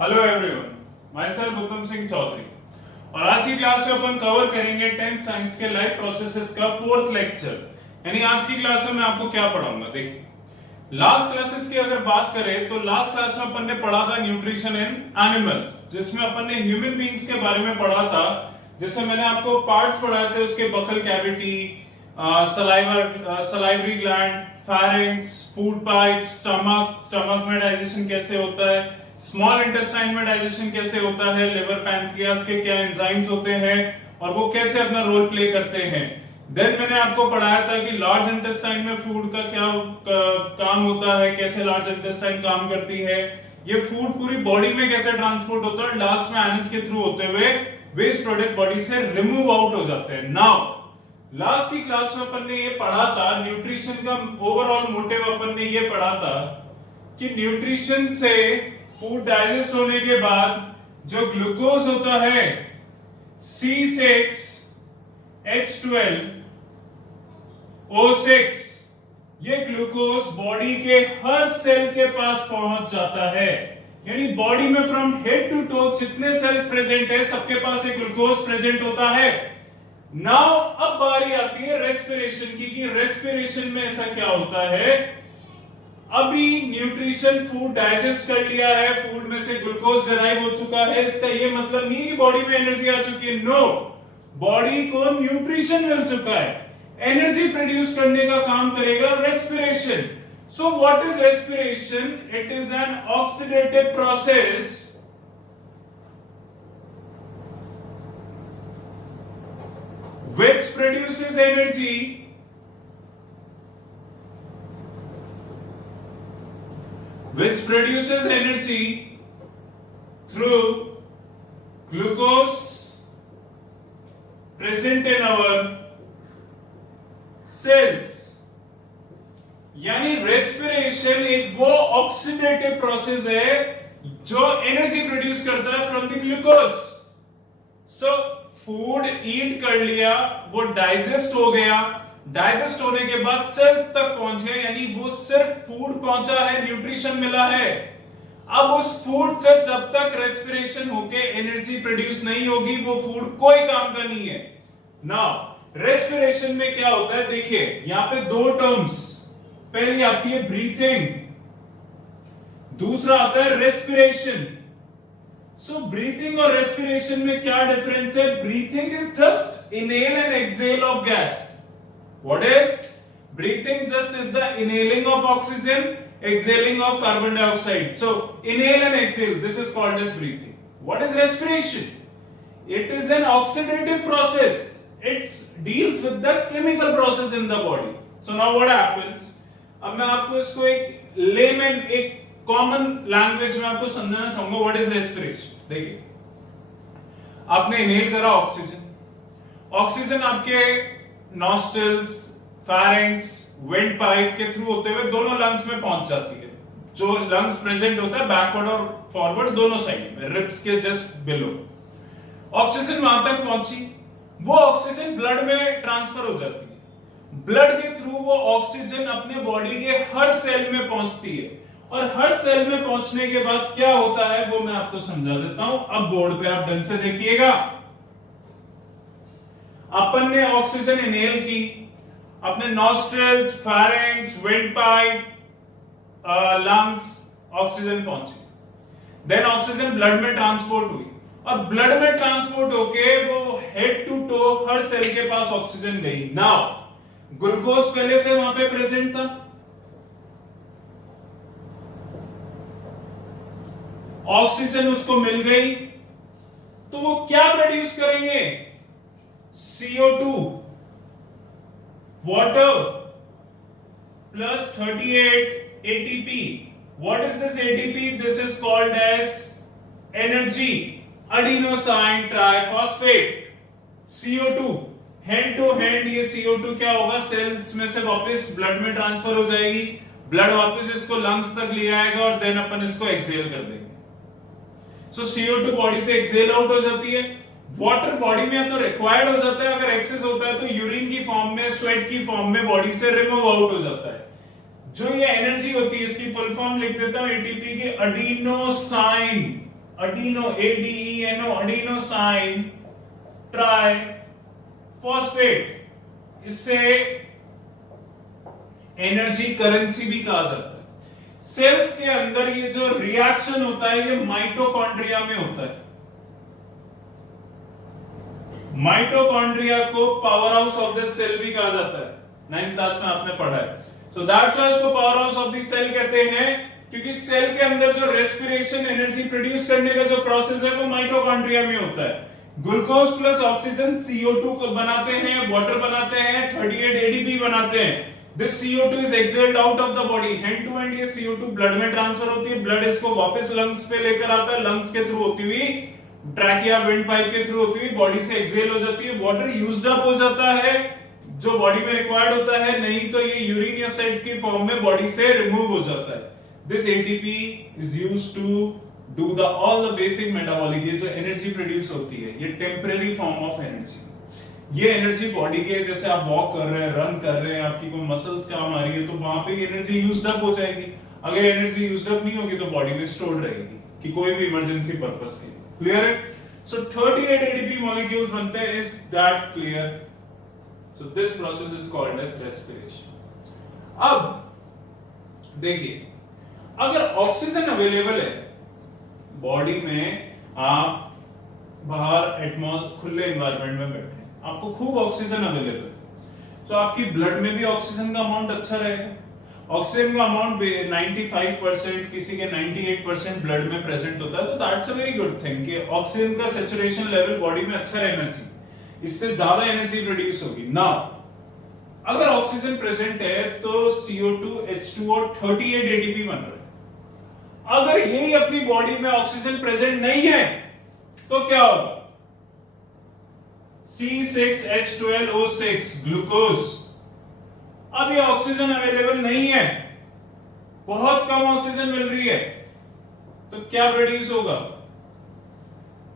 Hello everyone, my self उत्तम सिंह चौधरी। और आज की क्लास में अपन कवर करेंगे 10th साइंस के लाइफ प्रोसेसेस का 4th लेक्चर। यानी आज की क्लास में मैं आपको क्या पढ़ाऊंगा। देखिए, लास्ट क्लासेस की अगर बात करें तो लास्ट क्लास में अपन ने पढ़ा था न्यूट्रिशन इन एनिमल्स, जिसमें अपन ने ह्यूमन बींग्स के बारे में पढ़ा था। जिसमें मैंने आपको पार्ट्स पढ़ाए थे, उसके buccal cavity, salivary gland, pharynx, food pipe, stomach में डाइजेशन कैसे होता है, स्मॉल इंटेस्टाइन में डाइजेशन कैसे होता है, लिवर पैंक्रियास के क्या एंजाइम्स होते हैं और वो कैसे अपना रोल प्ले करते हैं। देन मैंने आपको पढ़ाया था कि लार्ज इंटेस्टाइन में फूड का क्या काम होता है, कैसे लार्ज इंटेस्टाइन काम करती है, ये फूड पूरी बॉडी में कैसे ट्रांसपोर्ट होता है, लास्ट में एनस के थ्रू होते हुए वेस्ट प्रोडक्ट बॉडी से रिमूव आउट हो जाते हैं। नाउ लास्ट की क्लास में अपन ने ये पढ़ा था, न्यूट्रिशन का ओवरऑल मोटिव अपन ने ये पढ़ा था कि न्यूट्रिशन से फूड डाइजेस्ट होने के बाद जो ग्लूकोज होता है C6H12O6, ये ग्लूकोज बॉडी के हर सेल के पास पहुंच जाता है। यानी बॉडी में फ्रॉम हेड टू टो जितने सेल्स प्रेजेंट है सबके पास ये ग्लूकोज प्रेजेंट होता है। नाउ अब बारी आती है रेस्पिरेशन की, कि रेस्पिरेशन में ऐसा क्या होता है। अभी न्यूट्रिशन फूड डाइजेस्ट कर लिया है, फूड में से ग्लूकोज डिराइव हो चुका है, इसका ये मतलब नहीं कि बॉडी में एनर्जी आ चुकी है। नो, बॉडी को न्यूट्रिशन मिल चुका है, एनर्जी प्रोड्यूस करने का काम करेगा respiration. So what is respiration? It is an oxidative process which produces energy through glucose present in our cells। यानी रेस्पिरेशन एक वो ऑक्सीडेटिव प्रोसेस है जो एनर्जी प्रोड्यूस करता है from the glucose. So food eat कर लिया, वो डाइजेस्ट हो गया, डाइजेस्ट होने के बाद सेल्स तक पहुंच गया, यानी वो सिर्फ फूड पहुंचा है, न्यूट्रिशन मिला है। अब उस फूड से जब तक रेस्पिरेशन होके एनर्जी प्रोड्यूस नहीं होगी वो फूड कोई काम का नहीं है। नाउ रेस्पिरेशन में क्या होता है, देखिए यहां पे दो टर्म्स, पहली आती है ब्रीथिंग, दूसरा आता है रेस्पिरेशन। सो ब्रीथिंग और रेस्पिरेशन में क्या डिफरेंस है? Breathing is just inhale and exhale of gas. What is breathing? Just is the inhaling of oxygen, exhaling of carbon dioxide. So inhale and exhale, this is called as breathing. What is respiration? It is an oxidative process. It deals with the chemical process in the body. So now what happens? अब मैं आपको इसको एक lemon, एक common language में आपको समझाना चाहूंगा। What is respiration? देखिए, आपने इनहेल करा ऑक्सीजन, ऑक्सीजन आपके नॉस्ट्रिल्स, फेरिंक्स, विंड पाइप के थ्रू होते हुए दोनों लंग्स में पहुंच जाती है। जो लंग्स प्रेजेंट होता है बैकवर्ड और फॉरवर्ड दोनों साइड में, रिब्स के जस्ट बिलो, ऑक्सीजन वहां तक पहुंची, वो ऑक्सीजन ब्लड में ट्रांसफर हो जाती है। ब्लड के थ्रू वो ऑक्सीजन अपने बॉडी के हर सेल में पहुंचती है, और हर सेल में पहुंचने के बाद क्या होता है वो मैं आपको समझा देता हूं। अब बोर्ड पे आप ढंग से देखिएगा। अपन ने ऑक्सीजन इनहेल की, अपने nostrils, pharynx, windpipe, lungs, oxygen पहुंची। देन ऑक्सीजन ब्लड में ट्रांसपोर्ट हुई, और ब्लड में ट्रांसपोर्ट होके वो हेड टू टो हर सेल के पास ऑक्सीजन गई। नाउ ग्लूकोज पहले से वहां पे प्रेजेंट था, ऑक्सीजन उसको मिल गई, तो वो क्या प्रोड्यूस करेंगे? CO2, water plus 38 ATP. What is this ATP? This is called as energy, adenosine triphosphate, CO2। Hand to hand ये CO2 क्या होगा, सेल्स में से वापस ब्लड में ट्रांसफर हो जाएगी, ब्लड वापस इसको लंग्स तक ले आएगा और देन अपन इसको एक्सहेल कर देंगे। सो CO2 बॉडी से एक्सहेल आउट हो जाती है। वाटर बॉडी में या तो रिक्वायर्ड हो जाता है, अगर एक्सेस होता है तो यूरिन की फॉर्म में, स्वेट की फॉर्म में बॉडी से रिमूव आउट हो जाता है। जो ये एनर्जी होती है, इसकी फुल फॉर्म लिख देता हूं एटीपी की, अडीनोसाइन अडीनो ADENO अडीनोसाइन ट्राई फॉस्फेट, इससे एनर्जी करेंसी भी कहा जाता है। सेल्स के अंदर ये जो रिएक्शन होता है ये माइटोकॉन्ड्रिया में होता है। माइटोकॉन्ड्रिया को power house of the cell भी कहा जाता है, 9th क्लास में आपने पढ़ा है। सो दैट्स व्हाई इसको power house of the cell कहते हैं, क्योंकि सेल के अंदर जो रेस्पिरेशन एनर्जी प्रोड्यूस करने का जो प्रोसेस है वो माइटोकॉन्ड्रिया में होता है। ग्लूकोज प्लस ऑक्सीजन CO2 को बनाते हैं, वाटर बनाते हैं, 38 ADP बनाते हैं। This CO2 is exhaled out of the body, hand to hand ये CO2 ब्लड में ट्रांसफर होती है, ब्लड इसको वापस लंग्स पे लेकर आता है, लंग्स के थ्रू होती हुई ट्रैकिया विंड पाइप के थ्रू होती हुई बॉडी से एक्सहेल हो जाती है, वाटर यूज्ड अप हो जाता है जो बॉडी में रिक्वायर्ड होता है, नहीं तो ये यूरिन या सेट की फॉर्म में बॉडी से रिमूव हो जाता है। This ATP is used to do all the basic metabolic, ये जो एनर्जी प्रोड्यूस होती है ये टेम्परेरी फॉर्म ऑफ एनर्जी। ये एनर्जी बॉडी के, जैसे आप वॉक कर रहे हैं, रन कर रहे हैं, आपकी कोई मसल्स काम आ रही है तो वहां पे एनर्जी यूज्ड अप हो जाएगी। अगर एनर्जी यूज्ड अप नहीं होगी तो बॉडी में स्टोर रहेगी कि कोई भी इमरजेंसी पर्पस के लिए। क्लियर है? सो 38 ADP मॉलिक्यूल्स बनते हैं। Is that clear? So this process is called as respiration. अब देखिए, अगर ऑक्सीजन अवेलेबल है बॉडी में, आप बाहर खुले एनवायरनमेंट में बैठे हैं, आपको खूब ऑक्सीजन अवेलेबल है, तो आपकी ब्लड में भी ऑक्सीजन का अमाउंट अच्छा रहेगा। ऑक्सीजन का अमाउंट 95%, किसी के 98% ब्लड में प्रेजेंट होता है, तो that's a very good thing कि ऑक्सीजन का सैचुरेशन लेवल बॉडी में अच्छा रहना चाहिए, इससे ज्यादा एनर्जी प्रोड्यूस होगी ना। अगर ऑक्सीजन प्रेजेंट है तो CO2 H2O 38 ATP बन रहा है। अगर यही अपनी बॉडी में ऑक्सीजन प्रेजेंट नहीं है तो क्या होगा? C6H12O6 glucose. अब ये ऑक्सीजन अवेलेबल नहीं है, बहुत कम ऑक्सीजन मिल रही है, तो क्या प्रोड्यूस होगा?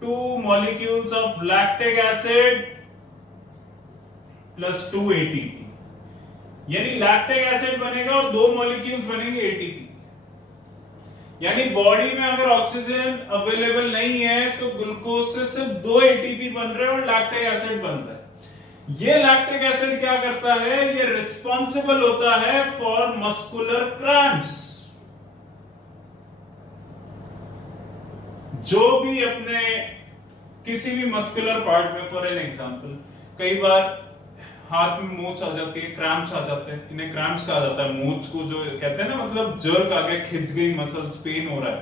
2 molecules of lactic acid plus 2 ATP, यानी लैक्टिक एसिड बनेगा और 2 मॉलिक्यूल्स बनेंगे ATP। यानी बॉडी में अगर ऑक्सीजन अवेलेबल नहीं है तो ग्लूकोज से सिर्फ 2 ATP बन रहे हैं और लैक्टिक एसिड बन रहा है। ये लैक्टिक एसिड क्या करता है? ये रिस्पॉन्सिबल होता है फॉर मस्कुलर क्रैम्प्स। जो भी अपने किसी भी मस्कुलर पार्ट में, फॉर एन एग्जांपल, कई बार हाथ में मोच आ जाती है, क्रैम्प्स आ जाते हैं, इन्हें क्रैम्प्स कहा जाता है। मोच को जो कहते हैं ना, मतलब जर्क आ गया, खिंच गई मसल्स, पेन हो रहा है,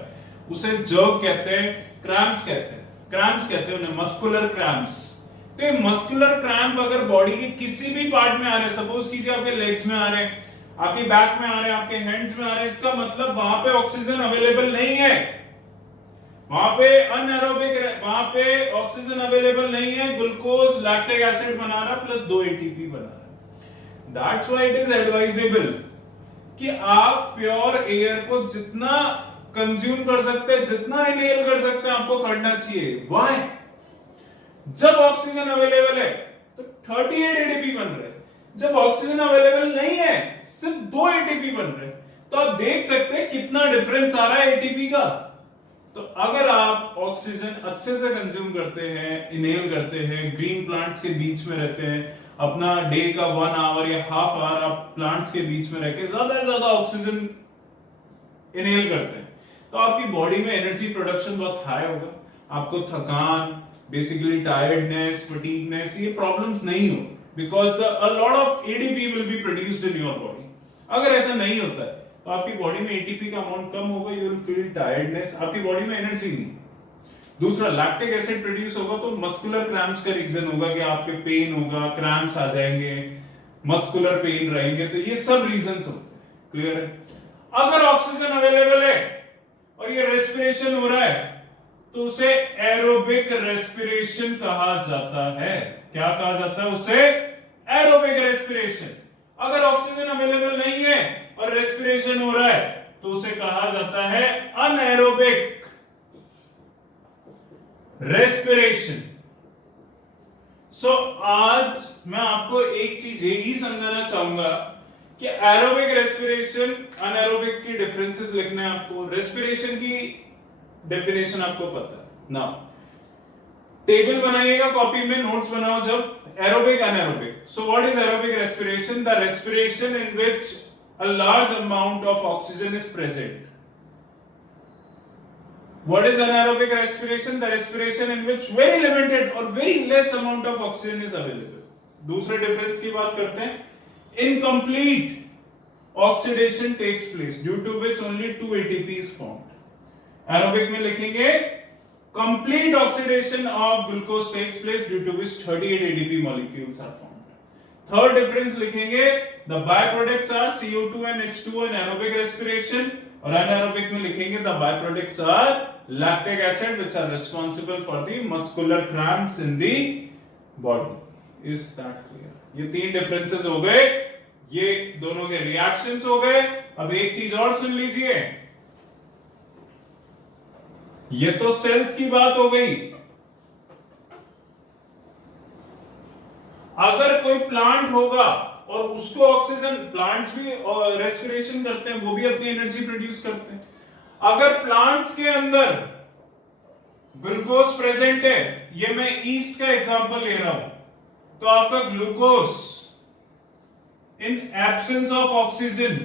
उसे जर्क कहते हैं, क्रैम्प्स कहते हैं, क्रैम्प्स कहते हैं उन्हें, मस्कुलर क्रैम्प्स। तो ये मस्कुलर क्रैम्प अगर बॉडी के किसी भी पार्ट में आ रहे हैं, सपोज कीजिए आपके लेग्स में आ रहे हैं, आपकी बैक में आ रहे हैं, आपके हैंड्स में आ रहे हैं, इसका मतलब वहां पे ऑक्सीजन अवेलेबल नहीं है, वहां पे अनएरोबिक, वहां पे ऑक्सीजन अवेलेबल नहीं है, ग्लूकोज लैक्टिक एसिड बना रहा है प्लस 2 ATP बना रहा है। That's why it is advisable कि आप प्योर एयर को जितना कंज्यूम कर सकते हैं, जितना इनहेल कर सकते हैं, आपको करना चाहिए। व्हाई? जब ऑक्सीजन अवेलेबल है तो 38 ATP बन रहे हैं, जब ऑक्सीजन अवेलेबल नहीं है सिर्फ 2 ATP बन रहे हैं, तो आप देख सकते हैं कितना डिफरेंस आ रहा है ATP का। तो अगर आप ऑक्सीजन अच्छे से कंज्यूम करते हैं, इनहेल करते हैं, ग्रीन प्लांट्स के बीच में रहते हैं, अपना डे का 1 आवर या हाफ आवर आप प्लांट्स के बीच में रहकर ज्यादा से ज्यादा ऑक्सीजन इनहेल करते हैं, तो आपकी बॉडी में एनर्जी प्रोडक्शन बहुत हाई होगा, आपको थकान, बेसिकली टायर्डनेस, फटीगनेस, ये प्रॉब्लम्स नहीं हो, because a lot of ADP will be produced in your body. अगर ऐसा नहीं होता है तो आपकी बॉडी में ATP का अमाउंट कम होगा, यू विल फील टायर्डनेस, आपकी बॉडी में एनर्जी नहीं। दूसरा, लैक्टिक एसिड प्रोड्यूस होगा तो मस्कुलर क्रैम्प्स का रीजन होगा कि आपके पेन होगा, क्रैम्प्स आ जाएंगे, मस्कुलर पेन रहेंगे, तो ये सब रीजंस होते हैं। क्लियर है? अगर ऑक्सीजन अवेलेबल है और ये रेस्पिरेशन हो रहा है तो उसे एरोबिक रेस्पिरेशन कहा जाता है। क्या कहा जाता है उसे? Aerobic respiration. अगर ऑक्सीजन अवेलेबल नहीं है और रेस्पिरेशन हो रहा है तो उसे कहा जाता है अनएरोबिक रेस्पिरेशन। सो आज मैं आपको एक चीज यही समझाना चाहूंगा कि एरोबिक रेस्पिरेशन, अनएरोबिक की डिफरेंसेस लिखना है आपको। रेस्पिरेशन की डेफिनेशन आपको पता है ना। टेबल बनाइएगा कॉपी में, नोट्स बनाओ जब। Aerobic anaerobic, so what is aerobic respiration? The respiration in which a large amount of oxygen is present. What is anaerobic respiration? The respiration in which very limited or very less amount of oxygen is available. दूसरे difference की बात करते हैं। Incomplete oxidation takes place due to which only 2 ATP is formed. Aerobic में लिखेंगे complete oxidation of glucose takes place due to which 38 ADP molecules are formed. Third difference लिखेंगे the byproducts are CO2 and H2 in aerobic respiration, और anaerobic में लिखेंगे the byproducts are lactic acid which are responsible for the muscular cramps in the body. Is that clear? ये तीन differences हो गए, ये दोनों के reactions हो गए। अब एक चीज और सुन लीजिए, ये तो सेल्स की बात हो गई। अगर कोई प्लांट होगा और उसको ऑक्सीजन, प्लांट्स भी रेस्पिरेशन करते हैं, वो भी अपनी एनर्जी प्रोड्यूस करते हैं। अगर प्लांट्स के अंदर ग्लूकोज प्रेजेंट है, ये मैं ईस्ट का एग्जांपल ले रहा हूं, तो आपका glucose in absence of oxygen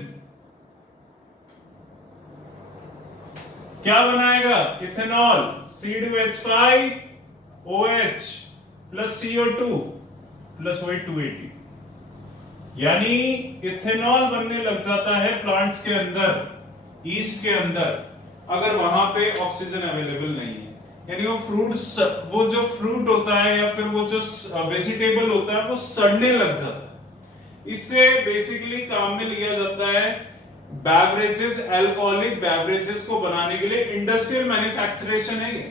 क्या बनाएगा? Ethanol, C2H5OH plus CO2 plus वही 280, यानी इथेनॉल बनने लग जाता है प्लांट्स के अंदर, ईस्ट के अंदर, अगर वहां पे ऑक्सीजन अवेलेबल नहीं है। यानी वो फ्रूट्स, वो जो फ्रूट होता है या फिर वो जो वेजिटेबल होता है वो सड़ने लग जाता है। इससे बेसिकली काम में लिया जाता है बेवरेजेस, अल्कोहलिक बेवरेजेस को बनाने के लिए। इंडस्ट्रियल मैन्युफैक्चरेशन है ये,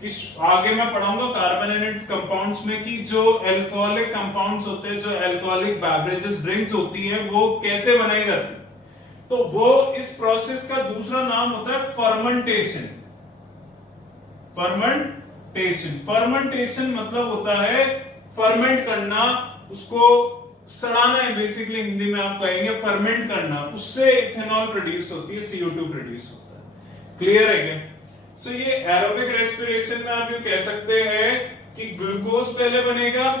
कि आगे मैं पढ़ाऊंगा कार्बोनेटेड कंपाउंड्स में कि जो अल्कोहलिक कंपाउंड्स होते हैं, जो अल्कोहलिक बेवरेजेस ड्रिंक्स होती हैं, वो कैसे बनाई जाती है। तो वो इस प्रोसेस का दूसरा नाम होता है फर्मेंटेशन। फर्मेंटेशन मतलब होता है फर्मेंट करना, उसको सड़ाना है बेसिकली, हिंदी में आप कहेंगे फर्मेंट करना। उससे इथेनॉल प्रोड्यूस होती है, CO2 प्रोड्यूस होता है। क्लियर है क्या? सो ये एरोबिक रेस्पिरेशन में आप ये कह सकते हैं कि ग्लूकोज पहले बनेगा,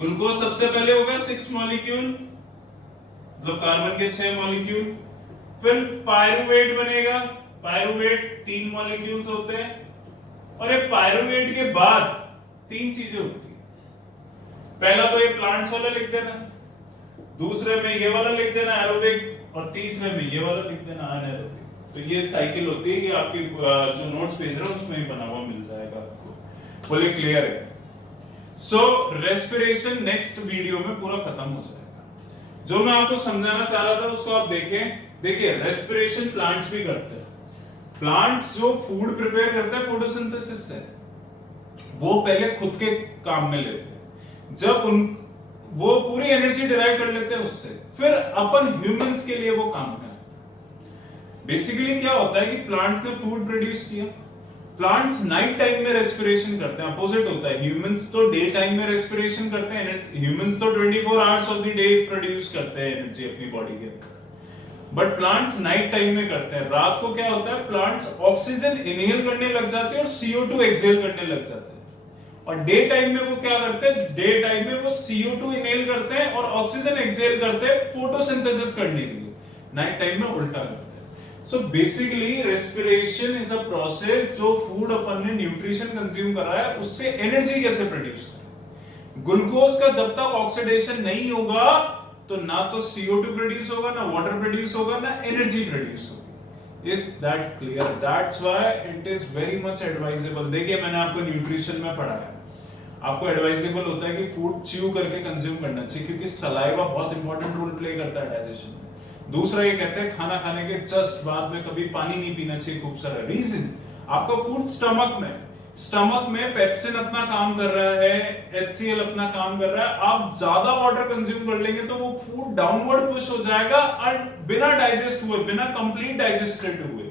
ग्लूकोज सबसे पहले होगा 6 मॉलिक्यूल, मतलब कार्बन के 6 मॉलिक्यूल। फिर पायरुवेट बनेगा, पायरुवेट 3 मॉलिक्यूल्स होते हैं, और एक पायरुवेट के बाद 3 चीजें होती है। पहला तो ये प्लांट्स वाला लिख देना, दूसरे में ये वाला लिख देना एरोबिक, और तीसरे में ये वाला लिख देना अनएरोबिक। तो ये साइकिल होती है, ये आपकी जो नोट्स भेज रहा हूं उसमें ही बना हुआ मिल जाएगा आपको। बोले क्लियर है? सो रेस्पिरेशन नेक्स्ट वीडियो में पूरा खत्म हो जाएगा। जो मैं आपको समझाना चाह रहा था उसको आप देखें। देखिए रेस्पिरेशन प्लांट्स भी करते हैं। प्लांट्स जो फूड प्रिपेयर करते हैं फोटोसिंथेसिस से, वो पहले खुद के काम में लेते हैं, जब वो पूरी एनर्जी डिराइव कर लेते हैं उससे, फिर अपन ह्यूमंस के लिए वो काम करते हैं। बेसिकली क्या होता है कि प्लांट्स ने फूड प्रोड्यूस किया, प्लांट्स नाइट टाइम में रेस्पिरेशन करते हैं, अपोजिट होता है। ह्यूमंस तो डे टाइम में रेस्पिरेशन करते हैं, ह्यूमंस तो 24 hours of the day produce करते हैं एनर्जी अपनी बॉडी के अंदर, बट प्लांट्स नाइट टाइम में करते हैं। रात को क्या होता है, प्लांट्स ऑक्सीजन इनहेल करने लग जाते हैं और CO2 एक्सहेल करने लग जाते हैं। और डे टाइम में वो क्या करते हैं, डे टाइम में वो CO2 इनहेल करते हैं और ऑक्सीजन एक्सहेल करते हैं फोटोसिंथेसिस करने के लिए। नाइट टाइम में उल्टा करते हैं। So basically respiration is a process जो फूड अपन ने न्यूट्रिशन कंज्यूम करा है उससे एनर्जी कैसे प्रोड्यूस करें। ग्लूकोज का जब तक ऑक्सीडेशन नहीं होगा तो ना तो CO2 प्रोड्यूस होगा, ना वाटर प्रोड्यूस होगा, ना एनर्जी प्रोड्यूस होगी। Is that clear? That's why it is very much advisable. देखिए मैंने आपको न्यूट्रिशन में पढ़ाया, आपको एडवाइजेबल होता है कि फूड च्यू करके कंज्यूम करना चाहिए, क्योंकि सलाइवा बहुत इंपॉर्टेंट रोल प्ले करता है डाइजेशन में। दूसरा ये कहते हैं खाना खाने के जस्ट बाद में कभी पानी नहीं पीना चाहिए। खूब सारा रीजन, आपका फूड स्टमक में पेप्सिन अपना काम कर रहा है, HCl अपना काम कर रहा है। आप ज्यादा वाटर कंज्यूम कर लेंगे तो वो फूड डाउनवर्ड पुश हो जाएगा और बिना डाइजेस्ट हुए, बिना कंप्लीट डाइजेस्टेड हुए।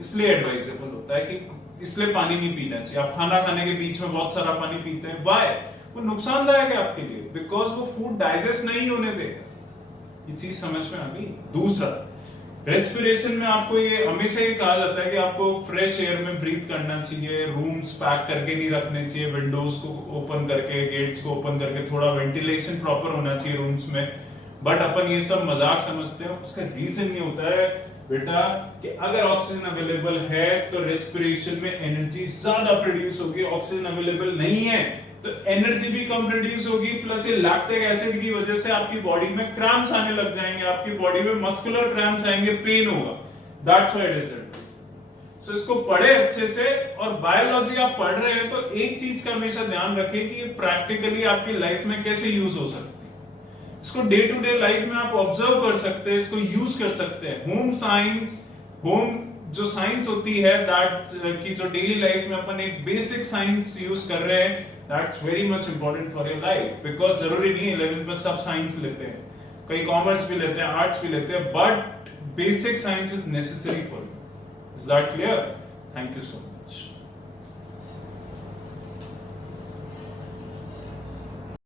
इसलिए एडवाइजेबल होता है कि इसलिए पानी नहीं पीना चाहिए। आप खाना खाने के बीच में बहुत सारा पानी पीते हैं, वाई? वो नुकसानदायक है आपके लिए, बिकॉज वो फूड डाइजेस्ट नहीं होने देगा। ये चीज समझ में आ गई? दूसरा, रेस्पिरेशन में आपको ये हमेशा ही कहा जाता है कि आपको फ्रेश एयर में ब्रीथ करना चाहिए, रूम्स पैक करके नहीं रखने चाहिए, विंडोज को ओपन करके, गेट्स को ओपन करके, थोड़ा वेंटिलेशन प्रॉपर होना चाहिए रूम्स में। बट अपन ये सब मजाक समझते हैं, उसका रीजन ये होता है बेटा कि अगर ऑक्सीजन अवेलेबल है तो रेस्पिरेशन में एनर्जी ज्यादा प्रोड्यूस होगी, ऑक्सीजन अवेलेबल नहीं है तो एनर्जी भी कम प्रोड्यूस होगी, प्लस ये लैक्टिक एसिड की वजह से आपकी बॉडी में क्रैम्प्स आने लग जाएंगे, आपकी बॉडी में मस्कुलर क्रैम्प्स आएंगे, पेन होगा। That's why it is. So इसको पढ़े अच्छे से, और बायोलॉजी आप पढ़ रहे हैं तो एक चीज का हमेशा ध्यान रखें कि ये प्रैक्टिकली आपकी लाइफ में कैसे यूज हो सकती है। इसको डे टू डे लाइफ में आप ऑब्जर्व कर सकते हैं, इसको यूज कर सकते हैं। होम साइंस, होम जो साइंस होती है दैट की जो डेली लाइफ में अपन एक बेसिक साइंस यूज कर रहे हैं, that's very much important for your life. Because जरूरी नहीं है 11th में सब साइंस लेते हैं, कई कॉमर्स भी लेते हैं, आर्ट्स भी लेते हैं, but basic science is necessary for you. Is that clear? Thank you so much.